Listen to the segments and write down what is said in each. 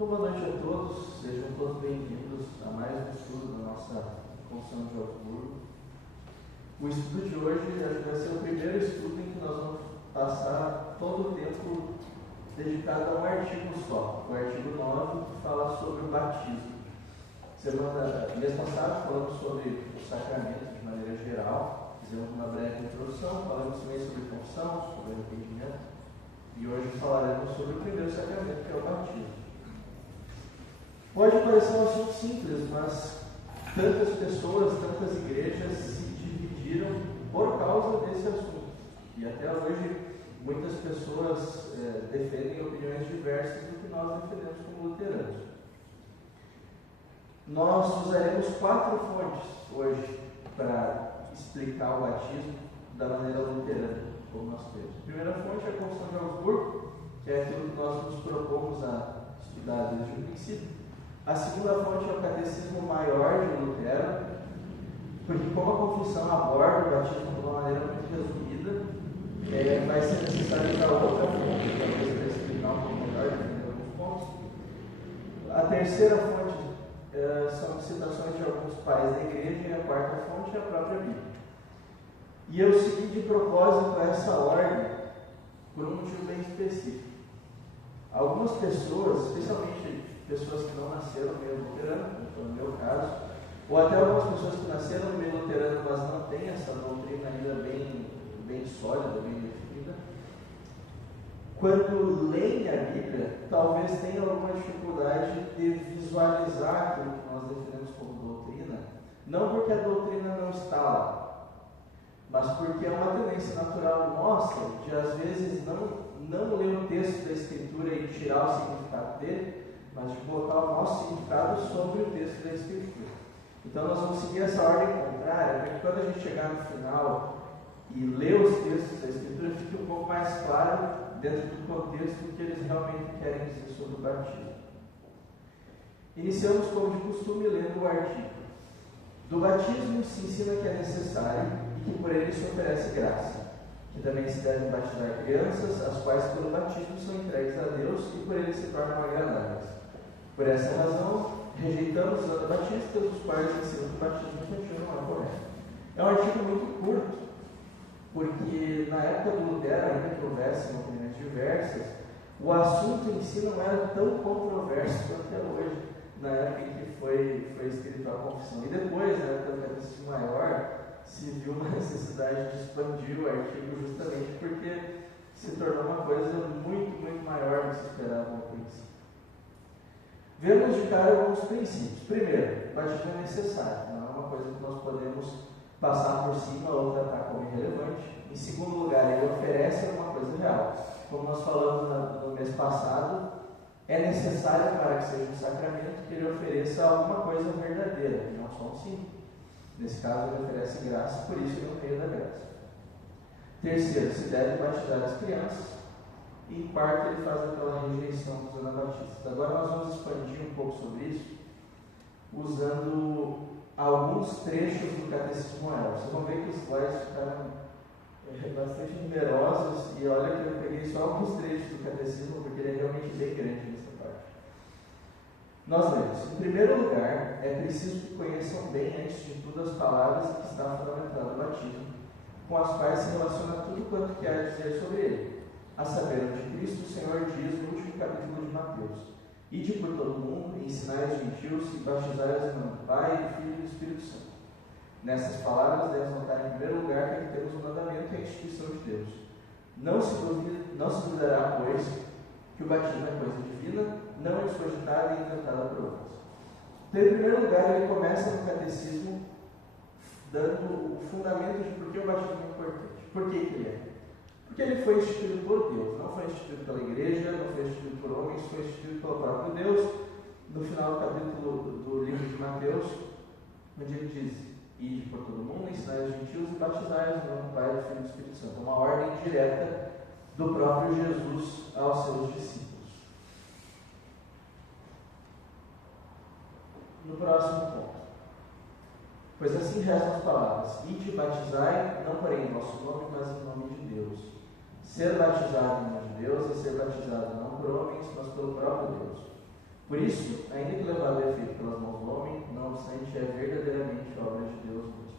Então, boa noite a todos, sejam todos bem-vindos a mais um estudo da nossa Confissão de Augsburgo. O estudo de hoje acho que vai ser o primeiro estudo em que nós vamos passar todo o tempo dedicado a um artigo só, o artigo 9, que fala sobre o batismo. Mês passado falamos sobre o sacramento de maneira geral, fizemos uma breve introdução, falamos também sobre confissão, sobre arrependimento, e hoje falaremos sobre o primeiro sacramento, que é o batismo. Pode parecer um assunto simples, mas tantas pessoas, tantas igrejas se dividiram por causa desse assunto. E até hoje muitas pessoas defendem opiniões diversas do que nós defendemos como luteranos. Nós usaremos 4 fontes hoje para explicar o batismo da maneira luterana, como nós temos. A primeira fonte é a Confissão de Augsburgo, que é aquilo que nós nos propomos a estudar desde o princípio. A segunda fonte é o Catecismo Maior de Lutero, porque como a confissão aborda o batismo de uma maneira muito resumida, vai ser necessário usar outra fonte, talvez para explicar um pouco melhor, de alguns pontos. A terceira fonte são citações de alguns pais da igreja, e a quarta fonte é a própria Bíblia. E eu segui de propósito essa ordem por um motivo bem específico. Algumas pessoas, especialmente pessoas que não nasceram no meio luterano, como no meu caso, ou até algumas pessoas que nasceram no meio luterano, mas não têm essa doutrina ainda bem sólida, bem definida, quando leem a Bíblia, talvez tenham alguma dificuldade de visualizar aquilo que nós definimos como doutrina, não porque a doutrina não está lá, mas porque é uma tendência natural nossa de, às vezes, não ler o texto da Escritura e tirar o significado dele, mas de colocar o nosso significado sobre o texto da Escritura. Então nós vamos seguir essa ordem contrária, para que quando a gente chegar no final e ler os textos da Escritura, fique um pouco mais claro, dentro do contexto, do que eles realmente querem dizer sobre o batismo. Iniciamos, como de costume, lendo o artigo. Do batismo se ensina que é necessário e que por ele se oferece graça, que também se devem batizar crianças, as quais pelo batismo são entregues a Deus e por ele se tornam agradáveis. Por essa razão, rejeitamos os anabatistas, os quais ensinam que o batismo infantil não é correto. É um artigo muito curto, porque na época do Lutero, ainda que houvessem opiniões diversas, o assunto em si não era tão controverso quanto é hoje, na época em que foi escrita a confissão. E depois, na época do Catecismo Maior, se viu uma necessidade de expandir o artigo justamente porque se tornou uma coisa muito, muito maior do que se esperava no princípio. Vemos de cara alguns princípios. Primeiro, o batismo é necessário, não é uma coisa que nós podemos passar por cima ou tratar como irrelevante. Em segundo lugar, ele oferece alguma coisa real. Como nós falamos no mês passado, é necessário para que seja um sacramento que ele ofereça alguma coisa verdadeira, não só um símbolo. Nesse caso, ele oferece graça, por isso ele é o meio da graça. Terceiro, se deve batizar as crianças. E em quarto, ele faz aquela rejeição dos anabatistas. Agora nós vamos expandir um pouco sobre isso, usando alguns trechos do Catecismo Maior. Vocês vão ver que os slides ficaram bastante numerosos, e olha que eu peguei só alguns trechos do Catecismo, porque ele é realmente bem grande nessa parte. Nós lemos: em primeiro lugar, é preciso que conheçam bem, antes de tudo, as palavras que está fundamentado o batismo, com as quais se relaciona tudo quanto que há a dizer sobre ele. A saber, onde Cristo, o Senhor, diz no último capítulo de Mateus: ide por todo o mundo, ensinai os gentios e batizai-os em nome do Pai, do Filho e do Espírito Santo. Nessas palavras, devemos notar em primeiro lugar que temos o mandamento e a instituição de Deus. Não se duvidará, pois, que o batismo é coisa divina, não excogitada e inventada por outros. Então, em primeiro lugar, ele começa no catecismo dando o fundamento de por que o batismo é importante. Por que ele é? Porque ele foi instituído por Deus, não foi instituído pela igreja, não foi instituído por homens, foi instituído pelo próprio Deus. No final do capítulo do livro de Mateus, onde ele diz: ide por todo mundo, ensinai os gentios e batizai-os em nome do Pai, do Filho e do Espírito Santo. Uma ordem direta do próprio Jesus aos seus discípulos. No próximo ponto: pois assim restam as palavras: ide e batizai, não porém em nosso nome, mas em nome de Deus. Ser batizado em nome de Deus é ser batizado não por homens, mas pelo próprio Deus. Por isso, ainda que levado a efeito pelas mãos do homem, não obstante, é verdadeiramente obra de Deus mesmo.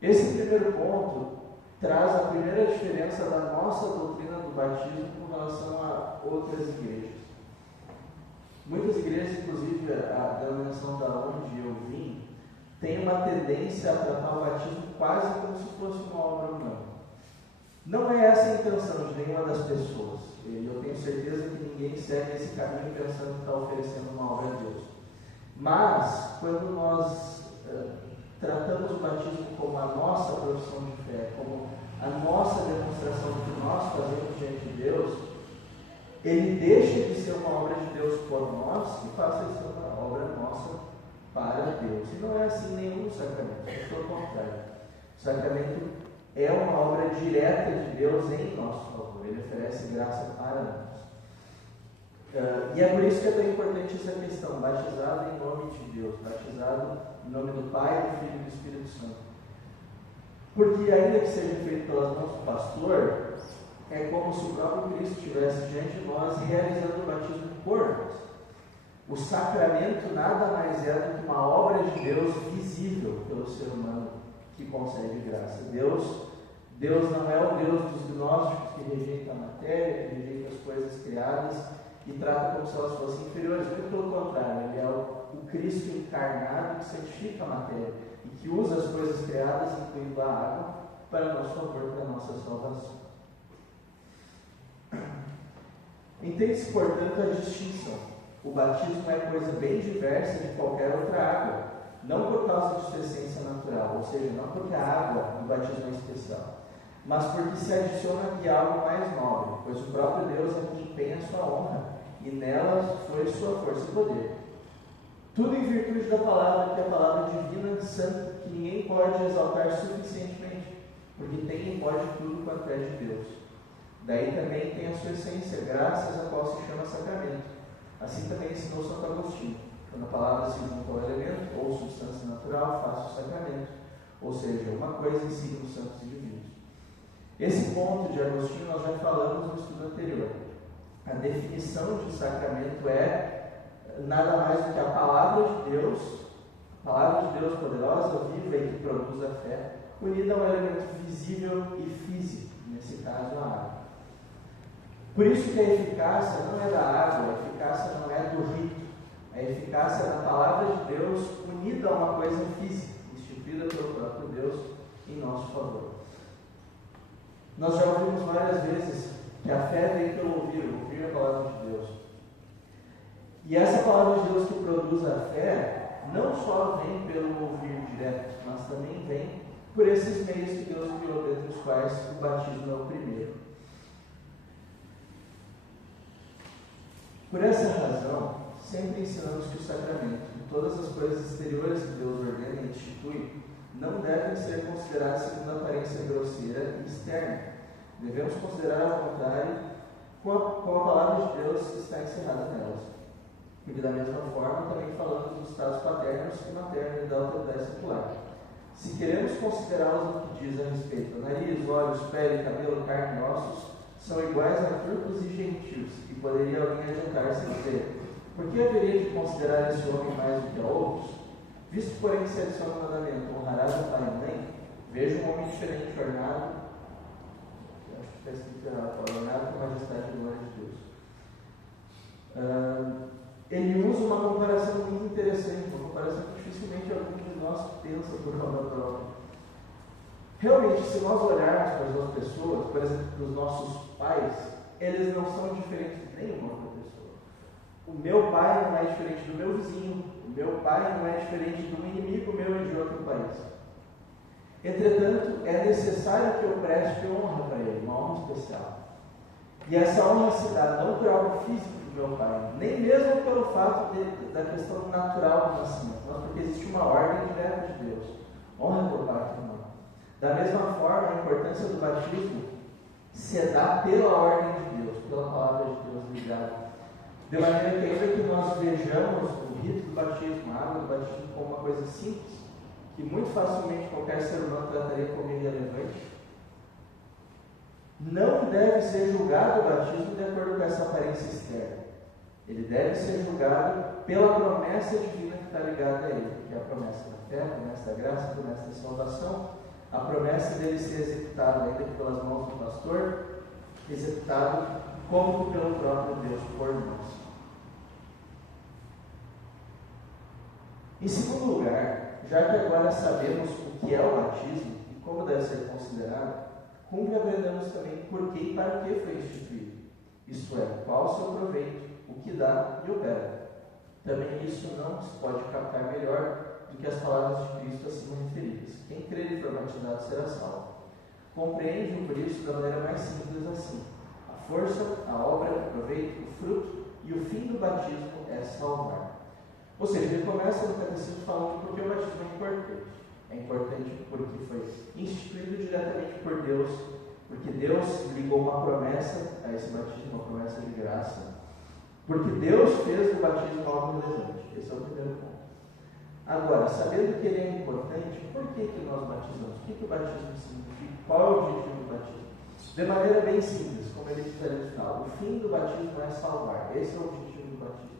Esse primeiro ponto traz a primeira diferença da nossa doutrina do batismo com relação a outras igrejas. Muitas igrejas, inclusive a denominação da onde eu vim, tem uma tendência a tratar o batismo quase como se fosse uma obra humana. Não é essa a intenção de nenhuma das pessoas. E eu tenho certeza que ninguém segue esse caminho pensando que está oferecendo uma obra a Deus. Mas, quando nós tratamos o batismo como a nossa profissão de fé, como a nossa demonstração do que nós fazemos diante de Deus, ele deixa de ser uma obra de Deus por nós e passa a ser uma obra nossa para Deus. E não é assim nenhum sacramento, pelo contrário. O sacramento é uma obra direta de Deus em nosso favor. Ele oferece graça para nós. E é por isso que é tão importante essa questão: batizado em nome de Deus, batizado em nome do Pai, do Filho e do Espírito Santo. Porque ainda que seja feito pelas mãos do pastor, é como se o próprio Cristo estivesse diante de nós realizando o batismo por nós. O sacramento nada mais é do que uma obra de Deus visível pelo ser humano que concede graça. Deus não é o Deus dos gnósticos que rejeita a matéria, que rejeita as coisas criadas e trata como se elas fossem inferiores. Muito pelo contrário, ele é o Cristo encarnado que santifica a matéria e que usa as coisas criadas, incluindo a água, para nosso favor, para a nossa salvação. Entende-se, portanto, a distinção. O batismo é coisa bem diversa de qualquer outra água, não por causa de sua essência natural, ou seja, não porque a água do batismo é especial, mas porque se adiciona aqui algo mais nobre, pois o próprio Deus é quem empenha a sua honra, e nela foi sua força e poder. Tudo em virtude da palavra, que é a palavra divina, santa, que ninguém pode exaltar suficientemente, porque tem e pode tudo quanto é de Deus. Daí também tem a sua essência, graças a qual se chama sacramento. Assim também ensinou Santo Agostinho: quando a palavra se junta ao elemento ou substância natural, faça o sacramento, ou seja, uma coisa em signos santos e divinos. Esse ponto de Agostinho nós já falamos no estudo anterior. A definição de sacramento é nada mais do que a palavra de Deus poderosa, viva e que produz a fé, unida a um elemento visível e físico, nesse caso a água. Por isso que a eficácia não é da água, a eficácia não é do rito, a eficácia é da palavra de Deus unida a uma coisa física, instituída pelo próprio Deus em nosso favor. Nós já ouvimos várias vezes que a fé vem pelo ouvir a palavra de Deus. E essa palavra de Deus que produz a fé não só vem pelo ouvir direto, mas também vem por esses meios que Deus criou, dentre os quais o batismo é o primeiro. Por essa razão, sempre ensinamos que o sacramento e todas as coisas exteriores que Deus ordena e institui não devem ser consideradas segundo a aparência grosseira e externa. Devemos considerar ao contrário com a palavra de Deus que está encerrada nelas. E da mesma forma também falamos dos estados paternos e maternos e da autoridade secular. Se queremos considerá-los no que diz a respeito a nariz, olhos, pele, cabelo, carne e ossos, são iguais a turcos e gentios, e poderia alguém adiantar-se a dizer: por que haveria de considerar esse homem mais do que a outros? Visto, porém, que se adiciona o mandamento: honrarás a pai e mãe, veja um homem diferente, ornado, acho que está escrito errado, ornado com a majestade e glória de Deus. Ele usa uma comparação muito interessante, uma comparação que dificilmente algum de nós pensa por conta própria. Realmente, se nós olharmos para as outras pessoas, por exemplo, para os nossos pais, eles não são diferentes de nenhuma outra pessoa. O meu pai não é diferente do meu vizinho, o meu pai não é diferente de um inimigo meu e de outro país. Entretanto, é necessário que eu preste honra para ele, uma honra especial. E essa honra se dá não por algo físico do meu pai, nem mesmo pelo fato da questão natural do nascimento, mas porque existe uma ordem direta de Deus. Honra teu pai e tua mãe. Da mesma forma, a importância do batismo se dá pela ordem de Deus, pela palavra de Deus ligada. De maneira que ainda que nós vejamos o rito do batismo, a água do batismo como uma coisa simples, que muito facilmente qualquer ser humano trataria como irrelevante, não deve ser julgado o batismo de acordo com essa aparência externa. Ele deve ser julgado pela promessa divina que está ligada a ele, que é a promessa da fé, a promessa da graça, a promessa da salvação, a promessa dele ser executado ainda que pelas mãos do pastor, executado como pelo próprio Deus por nós. Em segundo lugar, já que agora sabemos o que é o batismo e como deve ser considerado, cumpre aprendermos também por que e para que foi instituído, isto é, qual o seu proveito, o que dá e opera. Também isso não se pode captar melhor do que as palavras de Cristo acima referidas. Quem crer e for batizado será salvo. Compreende por isso da maneira mais simples assim: a força, a obra, o proveito, o fruto e o fim do batismo é salvar. Ou seja, ele começa no catecismo falando porque o batismo é importante. É importante porque foi instituído diretamente por Deus, porque Deus ligou uma promessa a esse batismo, uma promessa de graça, porque Deus fez do batismo algo relevante. Esse é o primeiro ponto. Agora, sabendo que ele é importante, por que nós batizamos? O que o batismo significa? Qual é o objetivo do batismo? De maneira bem simples, como ele diz ali no final, o fim do batismo é salvar. Esse é o objetivo do batismo.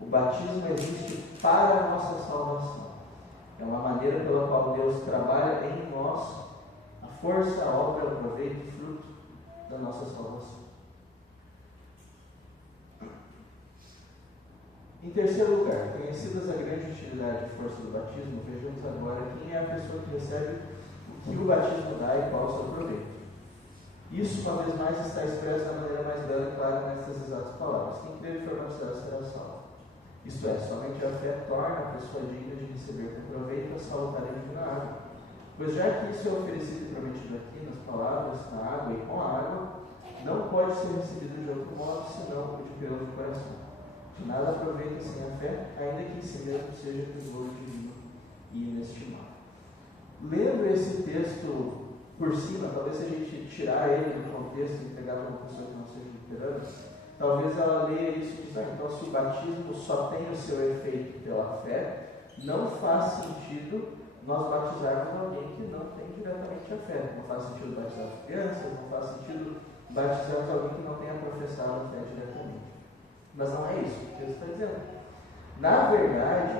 O batismo existe para a nossa salvação. É uma maneira pela qual Deus trabalha em nós a força, a obra, o proveito e o fruto da nossa salvação. Em terceiro lugar, conhecidas a grande utilidade e força do batismo, vejamos agora quem é a pessoa que recebe o que o batismo dá e qual o seu proveito. Isso, uma vez mais, está expresso da maneira mais bela e clara nestas exatas palavras: quem crer e for batizado será salvo. Isto é, somente a fé torna a pessoa digna de receber com proveito a salutaria divina água. Pois já que isso é oferecido e prometido aqui nas palavras, na água e com a água, não pode ser recebido de outro modo, senão o de pelo do coração. De nada aproveita sem a fé, ainda que em si mesmo seja tesouro divino e inestimável. Lendo esse texto por cima, talvez se a gente tirar ele do contexto e pegar para uma pessoa que não seja luterana, talvez ela leia isso e diz: então se o batismo só tem o seu efeito pela fé, não faz sentido nós batizarmos alguém que não tem diretamente a fé. Não faz sentido batizar as crianças, não faz sentido batizarmos alguém que não tenha professado a fé diretamente. Mas não é isso que o texto está dizendo. Na verdade,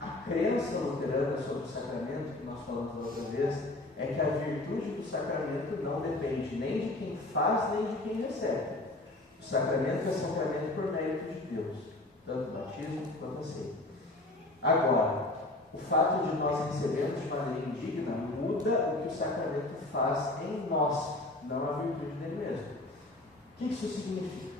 a crença luterana sobre o sacramento, que nós falamos da outra vez, é que a virtude do sacramento não depende nem de quem faz, nem de quem recebe. O sacramento é sacramento por mérito de Deus, tanto o batismo quanto a ceia. Agora, o fato de nós recebermos de maneira indigna muda o que o sacramento faz em nós, não a virtude dele mesmo. O que isso significa?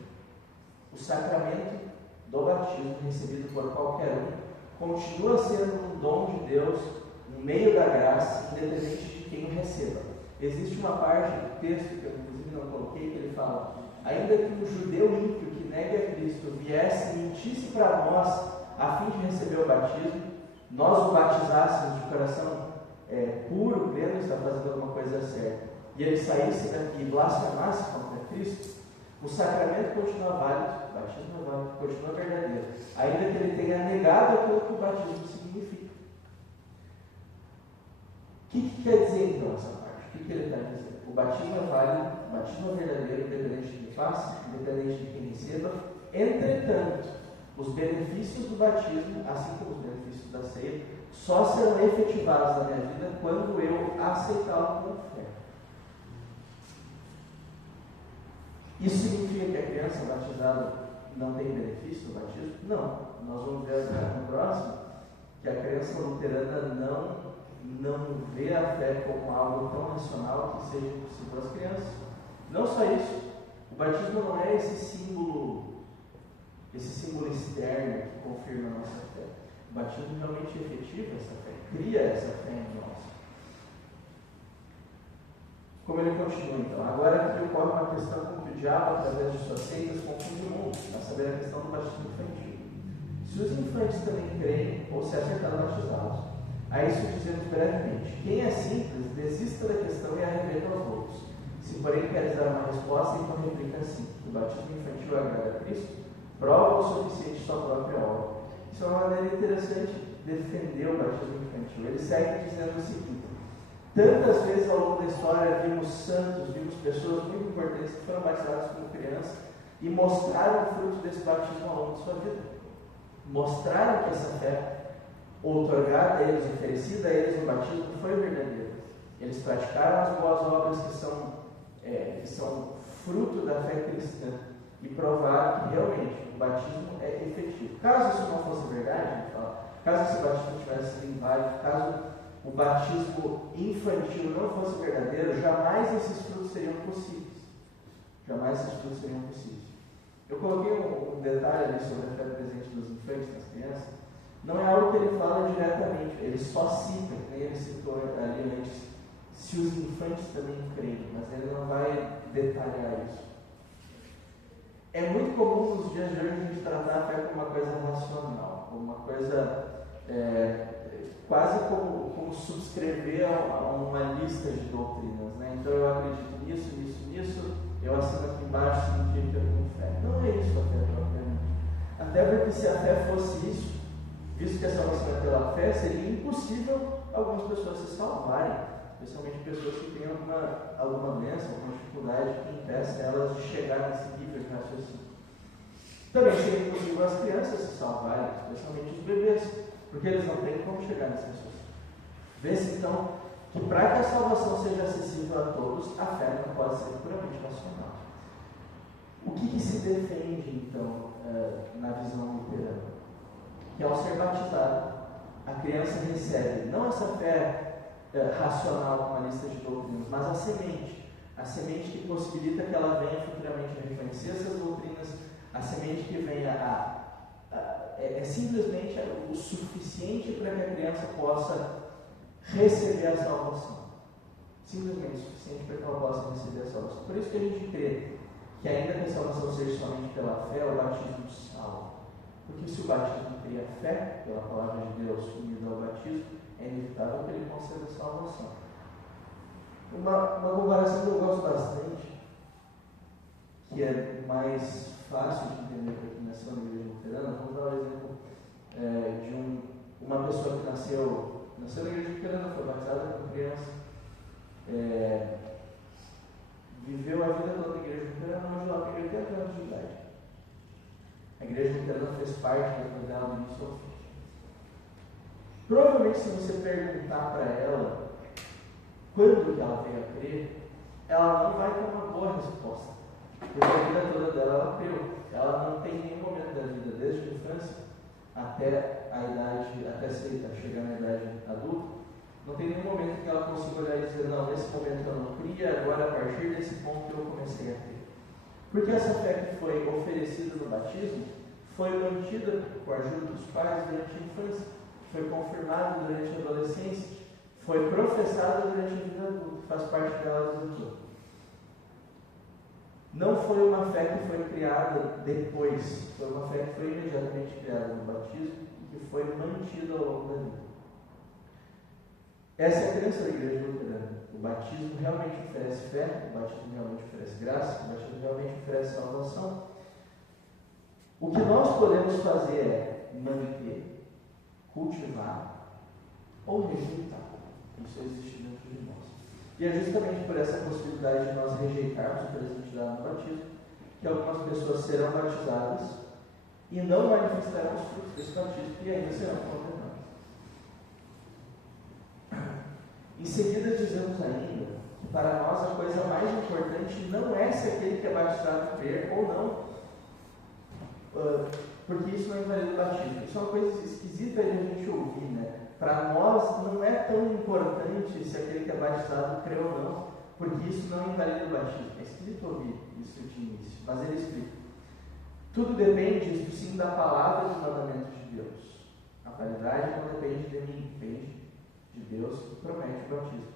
O sacramento do batismo, recebido por qualquer um, continua sendo um dom de Deus, um meio da graça, independente de quem o receba. Existe uma parte do texto, que eu inclusive não coloquei, que ele fala: ainda que um judeu ímpio que negue a Cristo viesse e mentisse para nós a fim de receber o batismo, nós o batizássemos de coração puro, crendo estar fazendo alguma coisa certa, e ele saísse daqui e blasfemasse contra Cristo, o sacramento continua válido, o batismo é válido, continua verdadeiro, ainda que ele tenha negado aquilo que o batismo significa. O que quer dizer então essa parte? O que ele está dizendo? O batismo é válido, o batismo é verdadeiro, independente de quem faça, independente de quem receba. Entretanto, os benefícios do batismo, assim como os benefícios da ceia, só serão efetivados na minha vida quando eu aceitá-lo com fé. Isso significa que a criança batizada não tem benefício do batismo? Não. Nós vamos ver no próximo que a criança luterana não vê a fé como algo tão racional que seja possível às crianças. Não só isso, o batismo não é esse símbolo externo que confirma a nossa fé. O batismo realmente efetiva essa fé, cria essa fé em nós. Como ele continua então, agora aqui ocorre uma questão com que o diabo, através de suas seitas, confunde o mundo, a saber a questão do batismo infantil. Se os infantes também creem ou se acertaram batizá-los, a isso dizemos brevemente: quem é simples, desista da questão e a arrebenta aos outros. Se porém queres dar uma resposta, então replica assim: o batismo infantil agrada a Cristo? Prova o suficiente sua própria obra. Isso é uma maneira interessante de defender o batismo infantil. Ele segue dizendo o seguinte: tantas vezes ao longo da história vimos santos, vimos pessoas muito importantes que foram batizadas como crianças, e mostraram o fruto desse batismo ao longo de sua vida. Mostraram que essa fé outorgada a eles, oferecida a eles no batismo, foi verdadeira. Eles praticaram as boas obras que são fruto da fé cristã e provaram que realmente o batismo é efetivo. Caso isso não fosse verdade, caso esse batismo tivesse sido inválido, caso o batismo infantil não fosse verdadeiro, jamais esses frutos seriam possíveis. Jamais esses frutos seriam possíveis. Eu coloquei um detalhe ali sobre a fé presente dos infantes, das crianças. Não é algo que ele fala diretamente, ele só cita, nem ele citou ali antes, se os infantes também creem, mas ele não vai detalhar isso. É muito comum nos dias de hoje a gente tratar a fé como uma coisa racional, como uma coisa quase como subscrever a uma lista de doutrinas, né? Então eu acredito nisso, eu assino aqui embaixo, significa que eu tenho fé. Não é isso a fé propriamente. Até porque se a fé fosse isso, visto que a salvação é pela fé, seria impossível algumas pessoas se salvarem, especialmente pessoas que têm alguma doença, alguma dificuldade que impeça elas de chegar nesse nível de raciocínio. Também seria impossível as crianças se salvarem, especialmente os bebês, porque eles não têm como chegar nesse raciocínio. Vê-se então que para que a salvação seja acessível a todos, a fé não pode ser puramente racional. O que se defende então na visão luterana? Que ao ser batizado, a criança recebe não essa fé racional com uma lista de doutrinas, mas a semente que possibilita que ela venha futuramente a reconhecer essas doutrinas, a semente que venha é simplesmente o suficiente para que a criança possa receber a salvação. Simplesmente o suficiente para que ela possa receber a salvação. Por isso que a gente crê que ainda que a salvação seja somente pela fé, o batismo salva. Porque se o batismo cria fé pela palavra de Deus unida ao batismo, é inevitável que ele conceda a salvação. Uma comparação que eu gosto bastante, que é mais fácil de entender para quem nasceu na igreja luterana, vamos dar um exemplo de uma pessoa que nasceu na igreja luterana, foi batizada como criança, viveu a vida toda na igreja luterana, mas lá tem 80 anos de idade. A igreja luterana fez parte da vida dela do início ao fim. Provavelmente, se você perguntar para ela quando que ela veio a crer, ela não vai ter uma boa resposta. Porque a vida toda dela ela creu. Ela não tem nenhum momento da vida, desde a infância até a idade, chegar na idade adulta, não tem nenhum momento que ela consiga olhar e dizer, não, nesse momento eu não cria, agora a partir desse ponto eu comecei a crer. Porque essa fé que foi oferecida no batismo foi mantida com a ajuda dos pais durante a infância, foi confirmada durante a adolescência, foi professada durante a vida adulta, faz parte dela desde o todo. Não foi uma fé que foi criada depois, foi uma fé que foi imediatamente criada no batismo e que foi mantida ao longo da vida. Essa é a crença da igreja luterana. O batismo realmente oferece fé, o batismo realmente oferece graça, o batismo realmente oferece salvação. O que nós podemos fazer é manter, cultivar ou rejeitar. Isso existe dentro de nós. E é justamente por essa possibilidade de nós rejeitarmos o presente dado no batismo que algumas pessoas serão batizadas e não manifestarão os frutos desse batismo e ainda serão condenadas. Em seguida, dizemos ainda que para nós a coisa mais importante não é se aquele que é batizado crer ou não, porque isso não invalida o batismo. Isso é uma coisa esquisita de a gente ouvir, né? Para nós não é tão importante se aquele que é batizado crê ou não, porque isso não invalida o batismo. É esquisito ouvir isso de início, mas ele explica. Tudo depende, isso sim, da palavra do mandamento de Deus. A validade não depende de mim, depende de Deus que promete o batismo.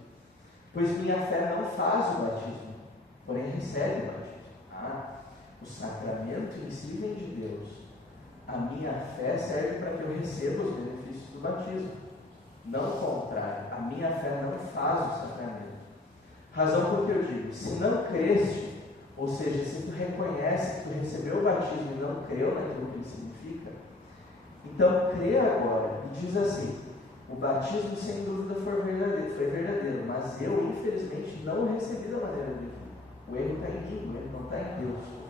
Pois minha fé não faz o batismo, porém recebe o batismo. O sacramento em si vem de Deus. A minha fé serve para que eu receba os benefícios do batismo. Não o contrário. A minha fé não faz o sacramento. Razão por que eu digo, se não creste, ou seja, se tu reconhece que tu recebeu o batismo e não creu naquilo que ele significa, então crê agora e diz assim: o batismo sem dúvida foi verdadeiro, mas eu infelizmente não o recebi da maneira devida. O erro está em mim, o erro não está em Deus.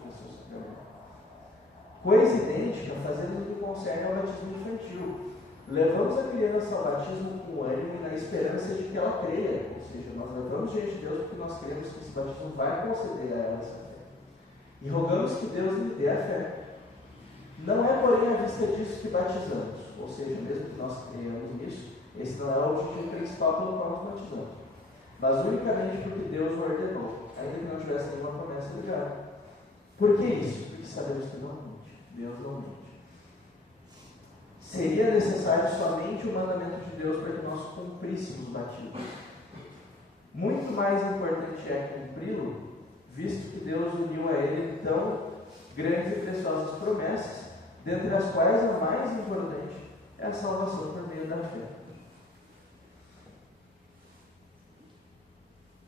Coisa idêntica fazemos no que concerne ao batismo infantil. Levamos a criança ao batismo com ânimo e na esperança de que ela creia. Ou seja, nós levamos diante de Deus porque nós cremos que esse batismo vai conceder a ela essa fé. E rogamos que Deus lhe dê a fé. Não é, porém, à vista disso que batizamos. Ou seja, mesmo que nós creiamos nisso, esse não é o objetivo principal pelo qual nos batizamos. Mas unicamente porque Deus o ordenou, ainda que não tivesse nenhuma promessa ligada. Por que isso? Porque sabemos que não mente. Deus não mente. Seria necessário somente o mandamento de Deus para que nós cumpríssemos o batismo. Muito mais importante é cumpri-lo, visto que Deus uniu a ele tão grandes e preciosas promessas, dentre as quais a mais importante é a salvação por meio da fé.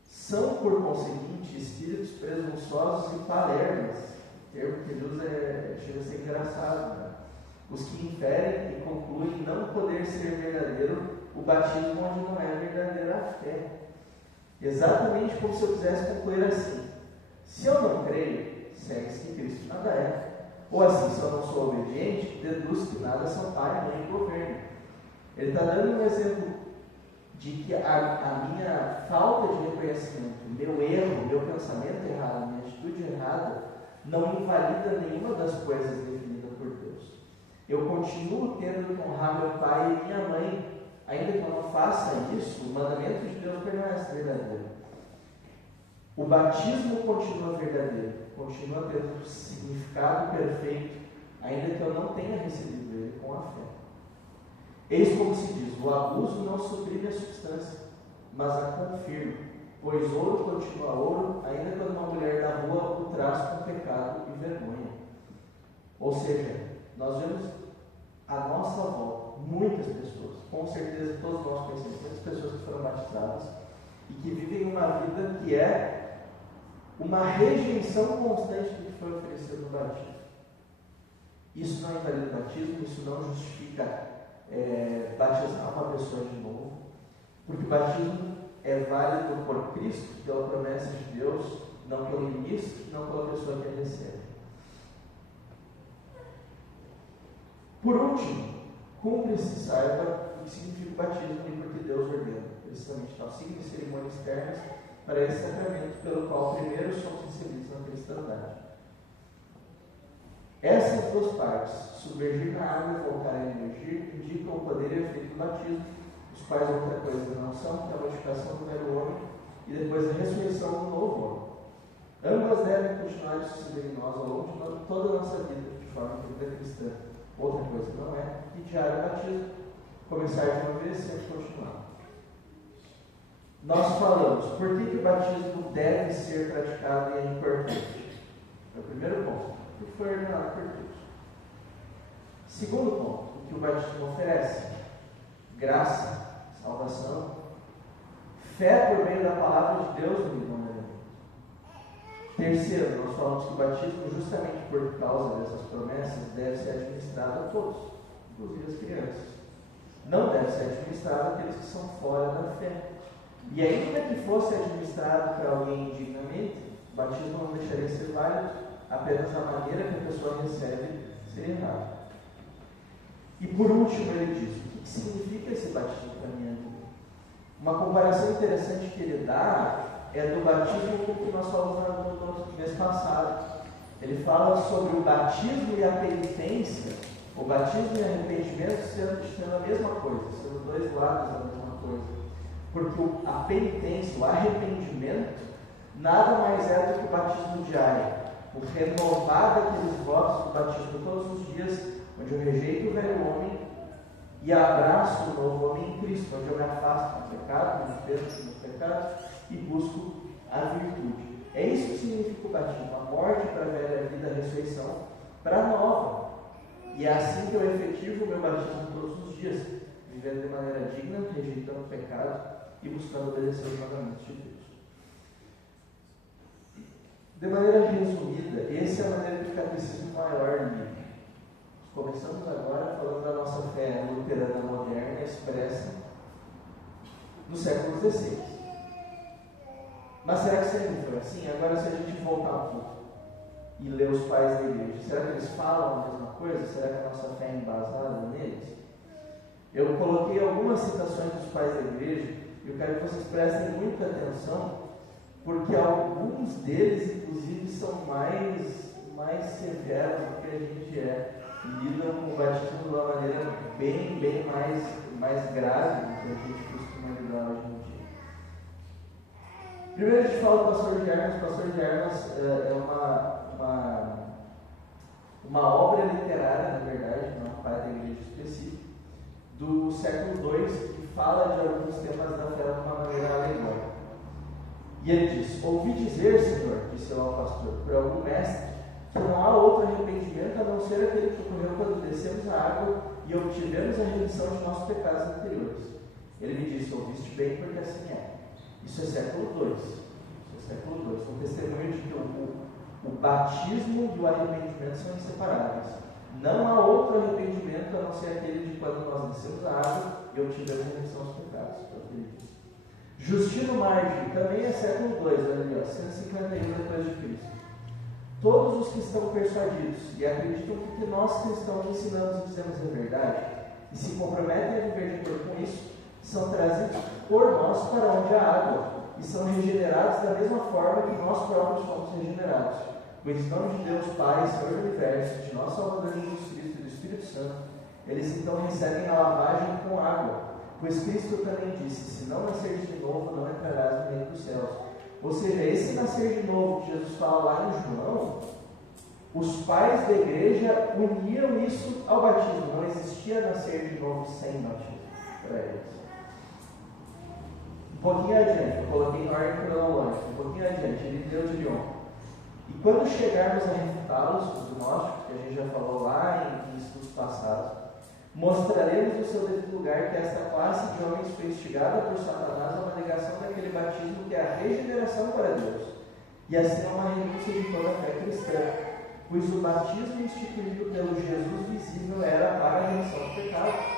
São, por conseguinte, espíritos presunçosos e palermas. O termo que ele usa chega a ser engraçado, né? Os que inferem e concluem não poder ser verdadeiro o batismo onde não é verdadeira a fé. Exatamente como se eu quisesse concluir assim: se eu não creio, segue-se que Cristo nada é. Ou assim, se eu não sou obediente, deduz que nada são pai, mãe e governo. Ele está dando um exemplo de que a minha falta de reconhecimento, meu erro, meu pensamento errado, minha atitude errada, não invalida nenhuma das coisas definidas por Deus. Eu continuo tendo que honrar meu pai e minha mãe, ainda que eu não faça isso, o mandamento de Deus permanece verdadeiro. O batismo continua verdadeiro, continua tendo significado perfeito, ainda que eu não tenha recebido ele com a fé. Eis como se diz: o abuso não suprime a substância, mas a confirma, pois ouro continua ouro, ainda quando uma mulher da rua o traz com pecado e vergonha. Ou seja, nós vemos à nossa volta muitas pessoas, com certeza todos nós conhecemos muitas pessoas que foram batizadas e que vivem uma vida que é uma rejeição constante do que foi oferecido no batismo. Isso não invalida o batismo, isso não justifica batizar uma pessoa de novo, porque o batismo é válido por Cristo, pela promessa de Deus, não pelo ministro, não pela pessoa que a recebe. Por último, cumpre-se, saiba o que significa o batismo e porque Deus ordena, precisamente tal signo e cerimônias externas para esse sacramento pelo qual primeiro somos recebidos na cristandade. Essas duas partes, submergir na água e voltar a emergir, indicam o poder e efeito do batismo, os quais outra coisa não são que a modificação do velho homem e depois a ressurreição do novo homem. Ambas devem continuar a suceder em nós ao longo de toda a nossa vida, de forma que a vida cristã. Outra coisa não é que diário batismo, começar de uma vez e sempre continuar. Nós falamos, por que o batismo deve ser praticado e é importante? É o primeiro ponto. Que foi ordenado por Deus. Segundo ponto, o que o batismo oferece: graça, salvação, fé por meio da palavra de Deus no mandamento. Terceiro, nós falamos que o batismo, justamente por causa dessas promessas, deve ser administrado a todos, inclusive as crianças. Não deve ser administrado àqueles que são fora da fé. E ainda que fosse administrado para alguém indignamente, o batismo não deixaria de ser válido, apenas a maneira que a pessoa recebe seria errada. E por último ele diz: o que significa esse batismo para a minha vida? Uma comparação interessante que ele dá é do batismo com o que nós falamos no mês passado. Ele fala sobre o batismo e a penitência, o batismo e o arrependimento sendo a mesma coisa, sendo dois lados da mesma coisa. Porque a penitência, o arrependimento, nada mais é do que o batismo diário. O renovar daqueles votos do batismo todos os dias, onde eu rejeito o velho homem e abraço o novo homem em Cristo, onde eu me afasto do pecado, me despeço dos pecados e busco a virtude. É isso que significa o batismo: a morte para a velha vida, a ressurreição para a nova. E é assim que eu efetivo o meu batismo todos os dias, vivendo de maneira digna, rejeitando o pecado e buscando obedecer os mandamentos de Deus. De maneira resumida, essa é a maneira que o catecismo maior lida. Começamos agora falando da nossa fé luterana moderna expressa no século XVI. Mas será que sempre foi assim? Agora, se a gente voltar um pouco, e ler os pais da igreja? Será que eles falam a mesma coisa? Será que a nossa fé é embasada neles? Eu coloquei algumas citações dos pais da igreja e eu quero que vocês prestem muita atenção, porque alguns deles, inclusive, são mais severos do que a gente é, e lidam com o batismo de uma maneira bem mais grave do que a gente costuma lidar hoje em dia. Primeiro a gente fala do pastor de Armas. O pastor de Armas é uma obra literária, na verdade, não é um pai da igreja específico, do século II, que fala de alguns temas da fé de uma maneira alegórica. E ele diz: ouvi dizer, Senhor, disse lá o pastor, por algum mestre, que não há outro arrependimento a não ser aquele que ocorreu quando descemos a água e obtivemos a remissão de nossos pecados anteriores. Ele me disse: ouviste bem, porque assim é. Isso é século II. Um testemunho de que o batismo e o arrependimento são inseparáveis. Não há outro arrependimento a não ser aquele de quando nós descemos a água e obtivemos a remissão dos pecados. Justino Margem, também é século II, olha ali, 151 depois de Cristo. Todos os que estão persuadidos e acreditam que o que nós cristãos ensinamos e dizemos é verdade, e se comprometem a viver de acordo com isso, são trazidos por nós para onde há água, e são regenerados da mesma forma que nós próprios fomos regenerados. Pois em nome de Deus Pai, Senhor do Universo, de nosso Salvador Jesus Cristo e do Espírito Santo, eles então recebem a lavagem com água. Pois Cristo também disse: se não nasceres de novo, não entrarás no reino dos céus. Ou seja, esse nascer de novo que Jesus fala lá em João, os pais da igreja uniram isso ao batismo. Não existia nascer de novo sem batismo para eles. Um pouquinho adiante, eu coloquei em ordem cronológica, um pouquinho adiante, ele deu de Leon. E quando chegarmos a refutá-los, os gnósticos, que a gente já falou lá em estudos passados, mostraremos no seu devido lugar que esta classe de homens foi instigada por Satanás a uma negação daquele batismo que é a regeneração para Deus, e assim a uma renúncia de toda a fé cristã, pois o batismo instituído pelo Jesus visível era para a remissão dos pecados.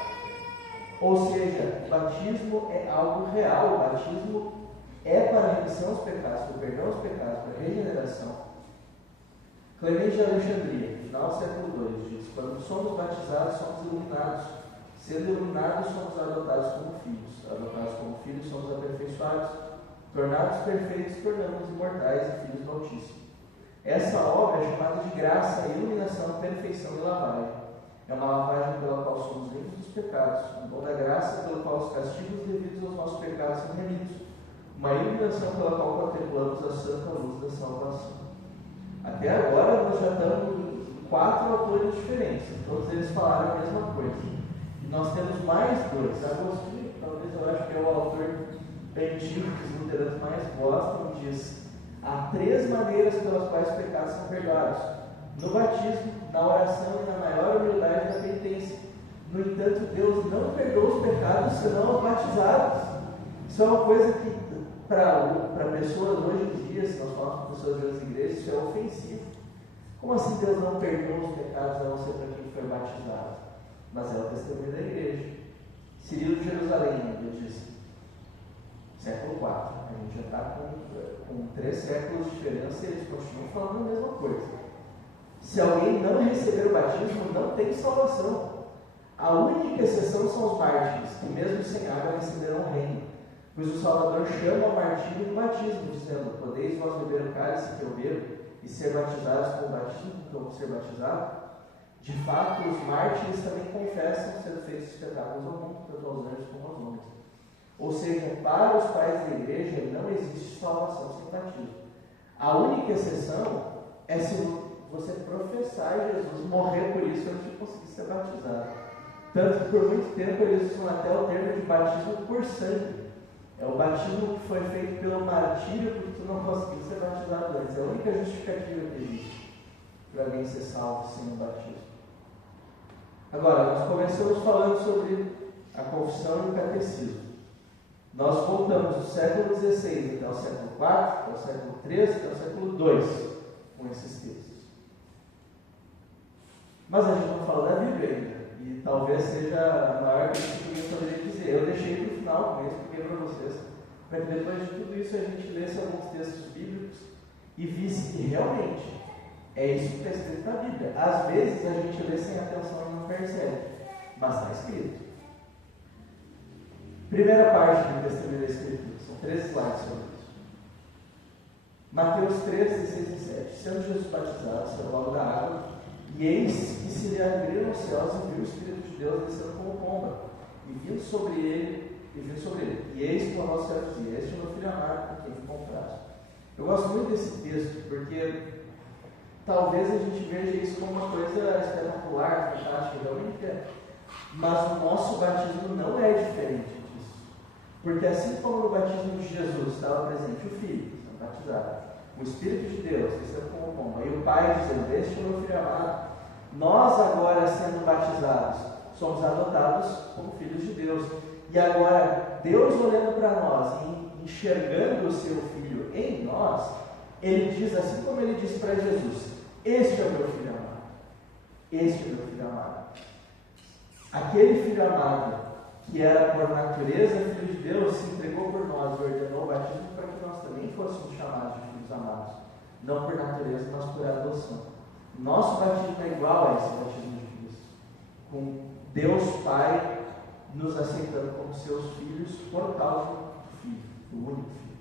Ou seja, o batismo é algo real, o batismo é para a remissão dos pecados, para o perdão dos pecados, para a regeneração. Clemente de Alexandria, final do século II, diz: quando somos batizados, somos iluminados. Sendo iluminados, somos adotados como filhos. Adotados como filhos, somos aperfeiçoados. Tornados perfeitos, tornamos imortais e filhos do Altíssimo. Essa obra é chamada de graça, iluminação, perfeição e lavagem. É uma lavagem pela qual somos livres dos pecados, um dom da graça pelo qual os castigos devidos aos nossos pecados são remidos, uma iluminação pela qual contemplamos a santa luz da salvação. Até agora nós já estamos em 4 autores diferentes, todos eles falaram a mesma coisa. E nós temos mais 2. Agostinho, talvez eu acho que é o autor antigo que os luteranos mais gostam, diz: há 3 maneiras pelas quais os pecados são perdoados: no batismo, na oração e na maior humildade da penitência. No entanto, Deus não perdoa os pecados senão os batizados. Isso é uma coisa que para pessoas hoje em dia, se nós falamos com pessoas das igrejas, isso é ofensivo. Como assim Deus não perdoa os pecados a não ser para quem foi batizado? Mas é o testemunho da igreja. Cirilo de Jerusalém, ele disse, século IV. A gente já está com 3 séculos de diferença e eles continuam falando a mesma coisa. Se alguém não receber o batismo, não tem salvação. A única exceção são os mártires, que mesmo sem água receberão o reino. Pois o Salvador chama ao martírio no batismo, dizendo: podeis vós beber o cálice que eu bebo e ser batizados com o batismo que eu vou ser batizado? De fato, os mártires também confessam sendo feitos espetáculos ao mundo, tanto aos anjos como aos homens. Ou seja, para os pais da igreja não existe salvação sem batismo. A única exceção é se você professar Jesus, morrer por isso antes de conseguir ser batizado. Tanto que por muito tempo eles usam até o termo de batismo por sangue. É o batismo que foi feito pelo martírio porque tu não conseguiu ser batizado antes. É a única justificativa que existe para alguém ser salvo sem o batismo. Agora, nós começamos falando sobre a confissão e o catecismo. Nós voltamos do século XVI até o século IV, até o século XIII, até o século II com esses textos. Mas a gente não fala da Bíblia ainda. E talvez seja a maior coisa que eu poderia dizer. Eu deixei para o final, com isso, porque para vocês, para que depois de tudo isso a gente lesse alguns textos bíblicos e visse que realmente É isso que está escrito na Bíblia. Às vezes a gente lê sem atenção e não percebe, mas está escrito. Primeira parte do testemunho da Escritura, são 13 slides sobre isso. Mateus 13, 16 e 7. Sendo Jesus batizado, saiu logo da água, e eis que se lhe abriram os céus e viu o Espírito de Deus descendo como pomba, e vindo sobre ele. E eis que o nosso céu dizia: este é o meu filho amado, com quem me compraste. Eu gosto muito desse texto, porque talvez a gente veja isso como uma coisa espetacular, fantástica, realmente é. Mas o nosso batismo não é diferente disso. Porque assim como no batismo de Jesus estava presente o Filho, sendo batizado, o Espírito de Deus, descendo como pomba, e o Pai dizendo: este é o meu filho amado, nós agora sendo batizados, somos adotados como filhos de Deus. E agora, Deus olhando para nós e enxergando o seu Filho em nós, Ele diz, assim como Ele disse para Jesus: este é o meu filho amado. Este é o meu filho amado. Aquele filho amado, que era por natureza filho de Deus, se entregou por nós e ordenou o batismo para que nós também fôssemos chamados de filhos amados. Não por natureza, mas por adoção. Nosso batismo é igual a esse batismo de Cristo, com Deus Pai nos aceitando como seus filhos por causa do Filho, do único Filho.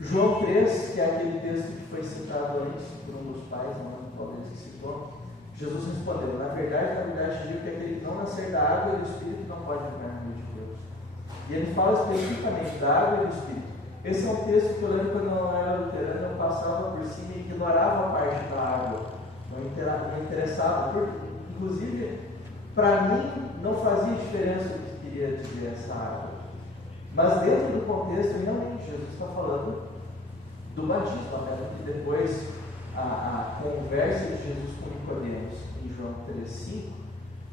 João 3, que é aquele texto que foi citado antes por um dos pais, não qual deles que citou, Jesus respondeu: na verdade digo que aquele que não nascer da água e do Espírito não pode entrar no reino de Deus. E ele fala especificamente da água e do Espírito. Esse é um texto que eu lembro quando eu não era luterano, eu passava por cima e ignorava a parte da água. Não interessava, porque, inclusive, para mim, não fazia diferença o que queria dizer essa água. Mas dentro do contexto, realmente, Jesus está falando do batismo, até que depois a conversa de Jesus com Nicodemos em João 3,5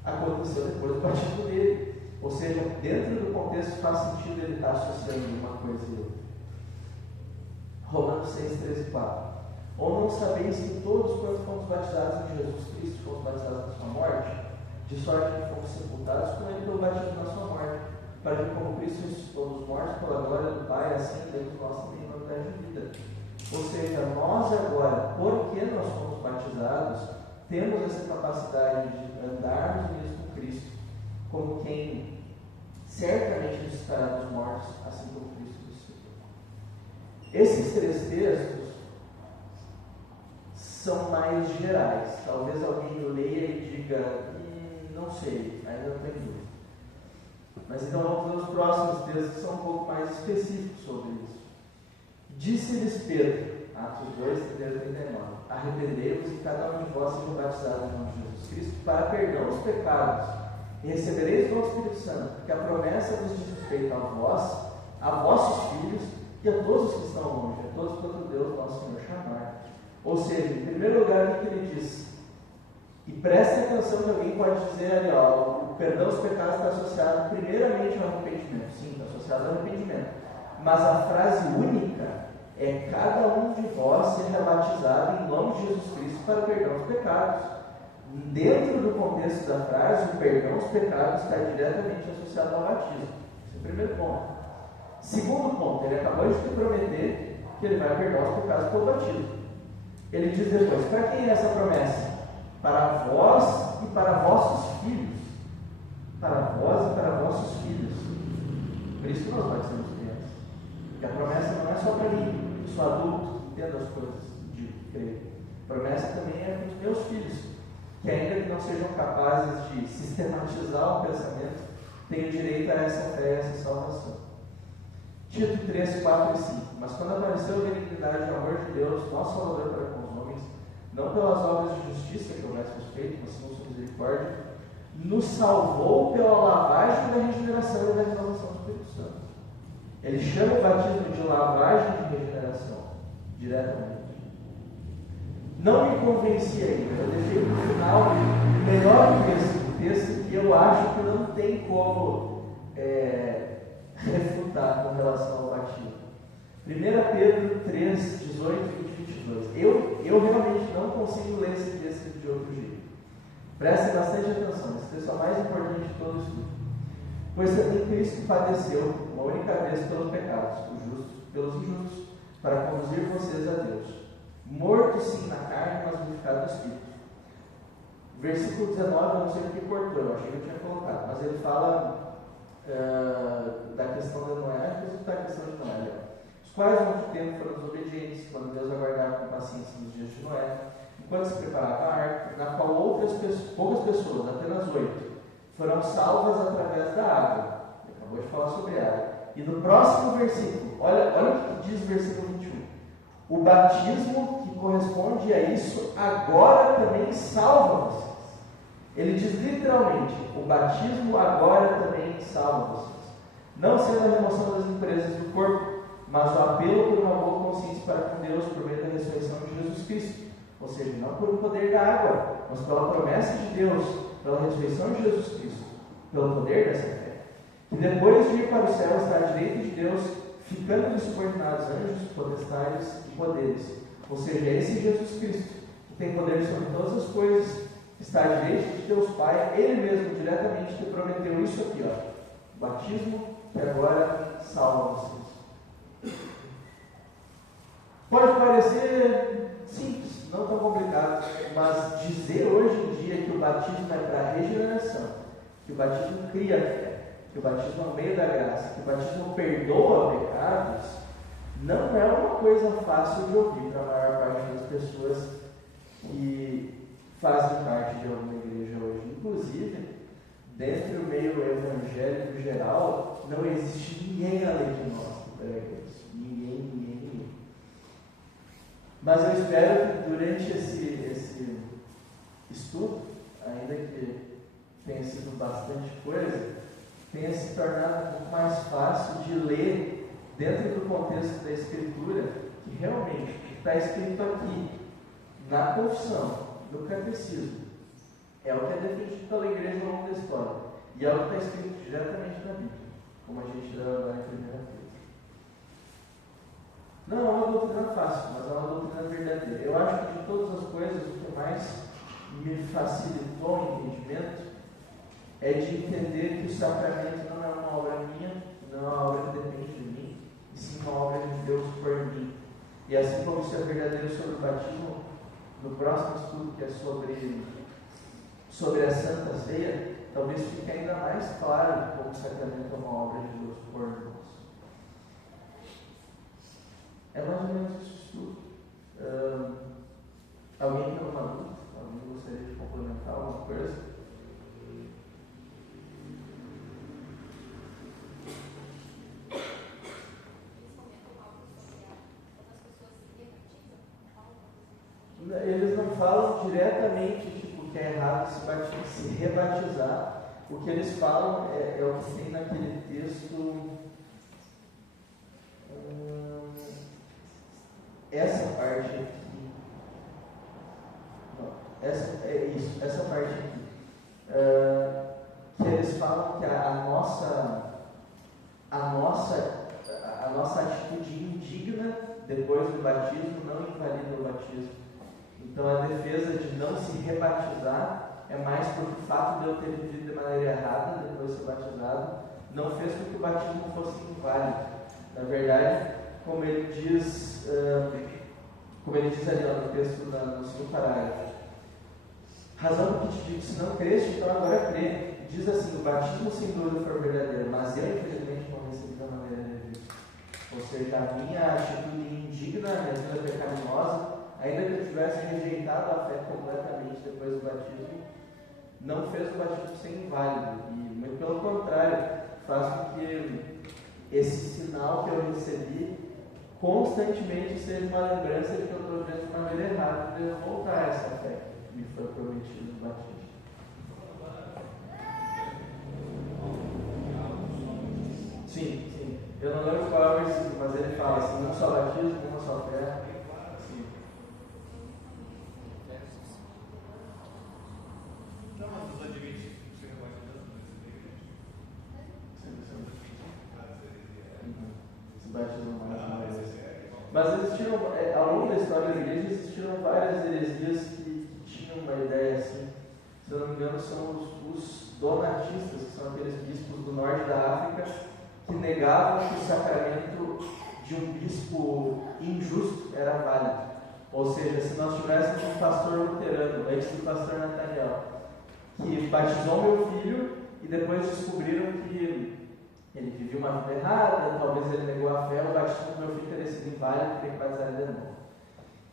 aconteceu depois do batismo dele. Ou seja, dentro do contexto faz sentido ele estar associando uma coisa e outra. Romanos 6, 13 e 4. Ou não sabeis que todos quantos fomos batizados em Jesus Cristo fomos batizados na sua morte? De sorte que fomos sepultados com ele pelo batismo na sua morte, para que como Cristo ressuscitou dos mortos pela glória do Pai, assim devemos nós também novidade de vida. Ou seja, nós agora, porque nós fomos batizados, temos essa capacidade de andarmos unidos com Cristo, como quem certamente ressuscitará dos mortos, assim como Cristo ressuscitou. Esses 3 textos são mais gerais. Talvez alguém leia e diga: não sei, ainda não tenho dúvida. Mas então vamos ver os próximos textos que são um pouco mais específicos sobre isso. Disse-lhes Pedro, Atos 2, 31 e 39: arrependei-vos e cada um de vós seja batizado em nome de Jesus Cristo para perdão dos pecados, e recebereis o Espírito Santo, porque a promessa vos diz respeito a vós, a vossos filhos e a todos os que estão longe, a todos quanto Deus nosso Senhor chamar. Ou seja, em primeiro lugar, o que ele diz? E prestem atenção que alguém pode dizer ali, o perdão dos pecados está associado primeiramente ao arrependimento. Sim, está associado ao arrependimento. Mas a frase única é: cada um de vós seja batizado em nome de Jesus Cristo para o perdão dos pecados. Dentro do contexto da frase, o perdão dos pecados está diretamente associado ao batismo. Esse é o primeiro ponto. Segundo ponto, ele acabou de prometer que ele vai perdoar os pecados pelo batismo. Ele diz depois: para quem é essa promessa? Para vós e para vossos filhos. Para vós e para vossos filhos. Por isso que nós batizamos crianças. Porque a promessa não é só para mim, eu sou adulto, entendo as coisas de crer. A promessa também é para os meus filhos, que ainda que não sejam capazes de sistematizar o pensamento, têm direito a essa fé e a essa salvação. Tito 3, 4 e 5. Mas quando apareceu a benignidade e o amor de Deus, nosso Salvador para com os homens, não pelas obras de justiça que houvéssemos feito, mas segundo sua misericórdia, nos salvou pela lavagem da regeneração e da renovação do Espírito Santo. Ele chama o batismo de lavagem de regeneração, diretamente. Não me convenci ainda, eu deixei para o final melhor texto que eu acho que não tem como refutar com relação ao batismo. 1 Pedro 3, 18 e 22. Eu realmente não consigo ler esse texto de outro jeito. Prestem bastante atenção, esse texto é o mais importante de todo o estudo. Pois também Cristo padeceu uma única vez pelos pecados, os justos pelos injustos, para conduzir vocês a Deus. Morto sim na carne, mas vivificado no Espírito. Versículo 19, eu não sei o que cortou, eu achei que eu tinha colocado, mas ele fala da questão de Noé, depois da questão de Noé. Os quais, ao muito tempo, foram desobedientes, quando Deus aguardava com paciência nos dias de Noé, enquanto se preparava a arca, na qual poucas pessoas, apenas 8, foram salvas através da água. Ele acabou de falar sobre a água. E no próximo versículo, olha o que diz o versículo 21. O batismo que corresponde a isso agora também salva vocês. Ele diz literalmente: o batismo agora também salva vocês. Não sendo a remoção das impurezas do corpo, mas o apelo por uma boa consciência para com Deus por meio da ressurreição de Jesus Cristo. Ou seja, não por o poder da água, mas pela promessa de Deus, pela ressurreição de Jesus Cristo, pelo poder dessa fé. Que depois de ir para o céu está à direita de Deus, ficando subordinados anjos, potestades e poderes. Ou seja, esse Jesus Cristo, que tem poder sobre todas as coisas, está à direita de Deus Pai, Ele mesmo diretamente te prometeu isso aqui, ó, o batismo que agora salva vocês. Pode parecer simples, não tão complicado, mas dizer hoje em dia que o batismo é para regeneração, que o batismo cria fé, que o batismo é o meio da graça, que o batismo perdoa pecados, não é uma coisa fácil de ouvir para a maior parte das pessoas que fazem parte de alguma igreja hoje. Inclusive, dentro do meio evangélico geral, não existe ninguém além de nós que prega isso. Ninguém. Mas eu espero que durante esse estudo, ainda que tenha sido bastante coisa, tenha se tornado um pouco mais fácil de ler dentro do contexto da Escritura, que realmente o que está escrito aqui na confissão, no catecismo, é o que é defendido pela igreja ao longo da história, e é o que está escrito diretamente na Bíblia, como a gente leu agora em 1 Pedro. Não é uma doutrina fácil, mas é uma doutrina verdadeira. Eu acho que de todas as coisas, o que mais me facilitou o entendimento é de entender que o sacramento não é uma obra minha, não é uma obra que depende de mim, e sim uma obra de Deus por mim. E assim como isso é verdadeiro sobre o batismo, no próximo estudo, que é sobre a Santa Ceia, talvez fique ainda mais claro como o sacramento é uma obra de Deus por nós. É mais ou menos esse estudo. Alguém tem uma dúvida? Alguém gostaria de complementar alguma coisa? Eles não falam diretamente que é errado se rebatizar. O que eles falam é o que tem naquele texto. Essa parte aqui. Não, essa parte aqui. Que eles falam que a nossa atitude indigna depois do batismo não invalida o batismo. Então a defesa de não se rebatizar é mais porque o fato de eu ter vivido de maneira errada depois de ser batizado não fez com que o batismo fosse inválido. Na verdade, como ele diz ali no texto no segundo parágrafo, razão por que te digo, se não creste, então agora crê. Diz assim: o batismo sem dúvida foi verdadeiro, mas eu infelizmente não recebi da maneira devida. Ou seja, a minha atitude indigna, a minha vida pecaminosa, ainda que eu tivesse rejeitado a fé completamente depois do batismo, não fez o batismo ser inválido. E, muito pelo contrário, faz com que esse sinal que eu recebi constantemente seja uma lembrança de que eu estou vivendo de maneira errada, de eu voltar a essa fé que me foi prometida no batismo. Sim. Eu não lembro qual é o versículo, mas ele fala assim: um só batismo, uma só fé. Mas existiram, ao longo da história da igreja, existiram várias heresias que tinham uma ideia assim. Se eu não me engano, são os donatistas, que são aqueles bispos do norte da África, que negavam que o sacramento de um bispo injusto era válido. Ou seja, se nós tivéssemos um pastor luterano, antes do pastor Nathaniel, que batizou meu filho e depois descobriram que ele vivia uma vida errada, talvez ele negou a fé, o batismo do meu filho teria sido inválido, teria que batizar ele de novo.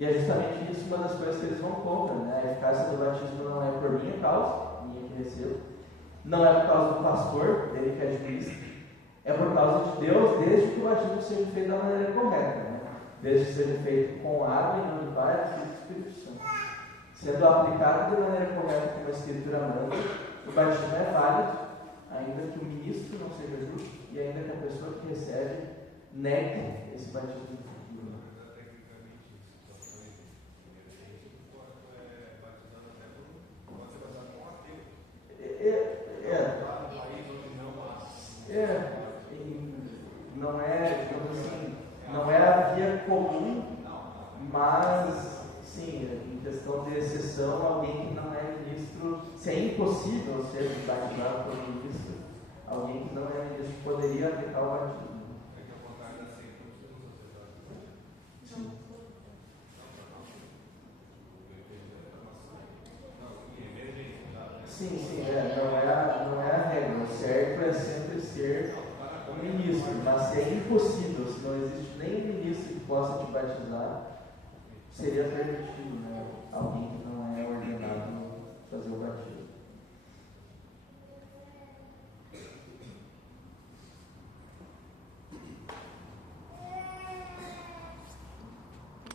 E é justamente isso uma das coisas que eles vão contra, né? A eficácia do batismo não é por minha causa, minha que recebo, não é por causa do pastor, dele que administra, é por causa de Deus, desde que o batismo seja feito da maneira correta, né? Desde que seja feito com água em nome do Pai, do Filho e do Espírito Santo. Sendo aplicado de maneira correta como a Escritura manda, o batismo é válido, ainda que o ministro não seja justo e ainda que a pessoa que recebe negue esse batismo no futuro. Não é, digamos assim, não é a via comum, mas, sim, em questão de exceção, alguém que não é ministro, se é impossível ser batizado por ministro, alguém que não é ministro poderia aplicar o batismo. Sim, não é a regra. O certo é sempre ser um ministro, mas se é impossível, se não existe nenhum ministro que possa te batizar, seria permitido, né? Alguém que não é